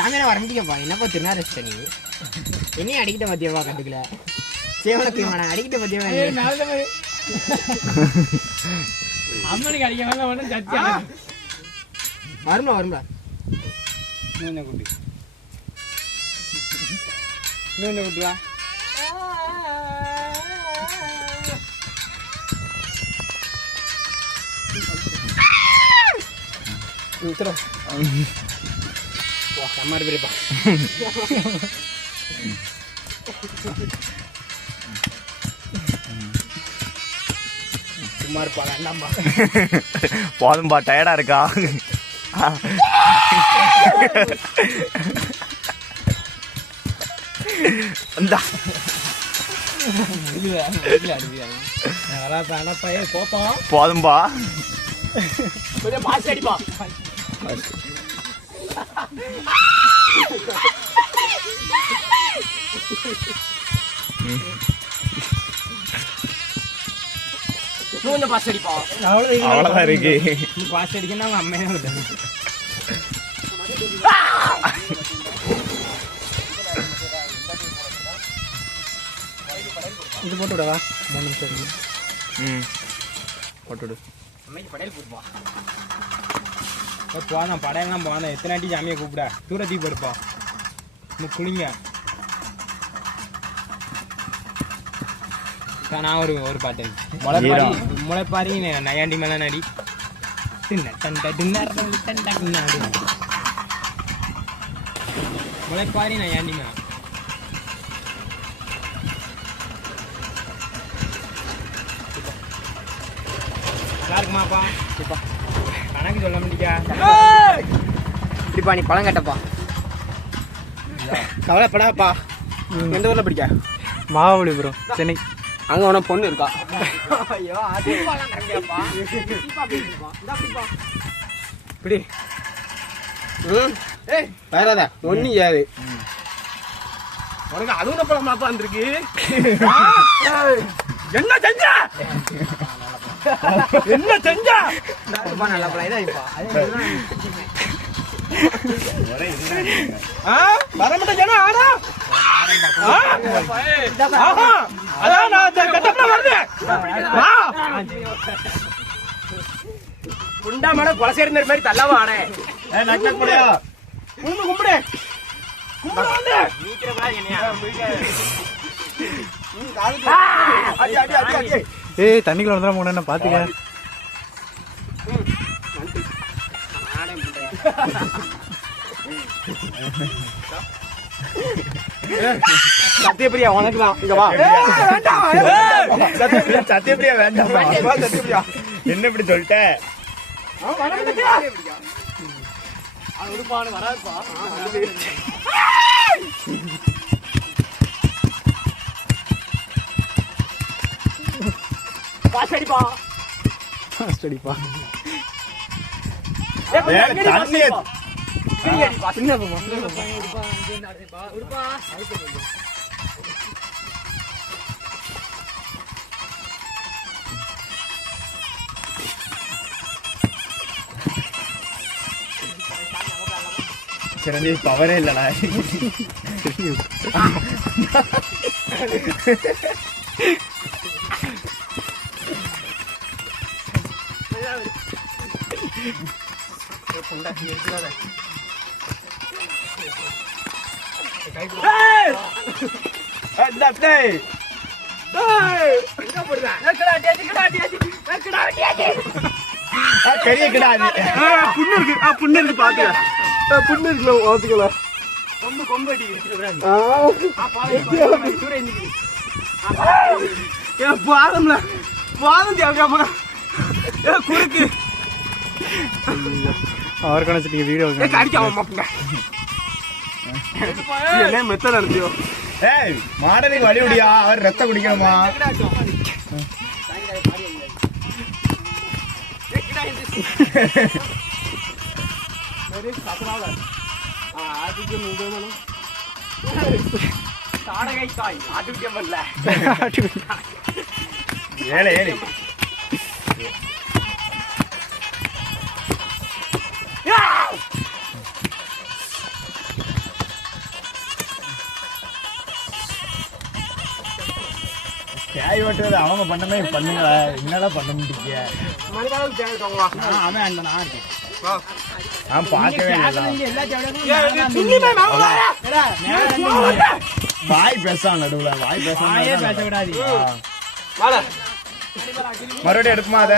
சாமியான வரம்பிக்கப்பா என்னப்பா திருநாரஸ்ட நீ என்னையும் அடிக்கிட்ட மத்தியவா கட்டுக்கல சேவனத்தை அடிக்கிட்ட மத்தியவா அம்மனுக்கு அடிக்க வேண்டாம் சத்தியா வருமா வருமா என்ன குட்டி என்ன குட்டியா உத்தர சம்மாரி பெரியப்பா சும்மா இருப்பா வேண்டாம்பா போதும்பா டயர்டா இருக்கா போதும்பா கொஞ்சம் பாஸ் அடிப்பா கொஞ்சம் பாஸ் அடிப்பா அவ்வளவுதான் இருக்கு பாஸ் அடிக்கணும் அவங்க அம்மையா இது போட்டு விடவா 3 நிமிஷம் போட்டு விடு அம்மைக்கு படையல் போட்டுப்பா போதான் படையெல்லாம் போதான் எத்தனை வாட்டி சாமியை கூப்பிட தூரத்தி போயிருப்பா குளிங்க நான் ஒரு பாட்டு முளைப்பாரி நையாண்டி மேல நடி முளைப்பாரி நையாண்டி மேல நல்லா இருக்குமாப்பா கணக்கு சொல்ல முடியா இப்படிப்பா நீ பழம் கட்டப்பா கவலைப்படாப்பா எந்த ஊர்ல பிடிக்க மகாபலிபுரம் சென்னை அங்க உன பொண்ணு இருக்கா இப்படி வேறதா ஒண்ணு ஏது உனக்கு அதுவும் பழமாப்பா இருந்திருக்கு என்ன செஞ்சா என்ன செஞ்சா நல்ல பழம் வரமாட்டேன் ஜனா ஆனா அதான் நான் கட்டப்பட வருது குண்டா மேடம் கொலை சேர்ந்த மாதிரி தள்ளவா ஆனே கும்பிடு கும்பிடு ஏய் தண்ணிக்குள்ள வந்துட போன பாத்துக்க சத்தியப்பிரியா உனக்கு தான் இங்க வா சத்தியப்பிரியா வேண்டாம் சத்தியப்பிரியா என்ன இப்படி சொல்லிட்ட வராதுப்பா பாசடிப்பா பாஸ்டடிப்பா சிரஞ்சீவி பவரே இல்லடா பெரிய கிடாது புண்ணு இருக்கு புண்ணு இருக்கு பாத்துக்க புண்ணு இருக்குல்ல பாத்துக்கல கொம்பு கொம்பு அடிக்குது பாதம்ல பாதம் தேவையாம குறுக்கு அவர் கணச்சிட்டீங்க வீடியோ அடிக்க என்ன மெத்தட் அடிச்சியோ ஏய் மாடனுக்கு வழி விடியா அவர் ரத்தம் குடிக்கணுமா ஏழை ஏழை தேய் ஓட்டுறது அவங்க பண்ணமே பண்ணுங்க. என்னடா பண்ண முடிய? அவன் அந்த நான் இருக்கேன். நான் பார்க்கவே இல்லை. எல்லா தேவையும் வாய் பேசாம நடுவுல வாய் பேசாம பேச விடாது. மறுபடியும் எடுக்குமா அத?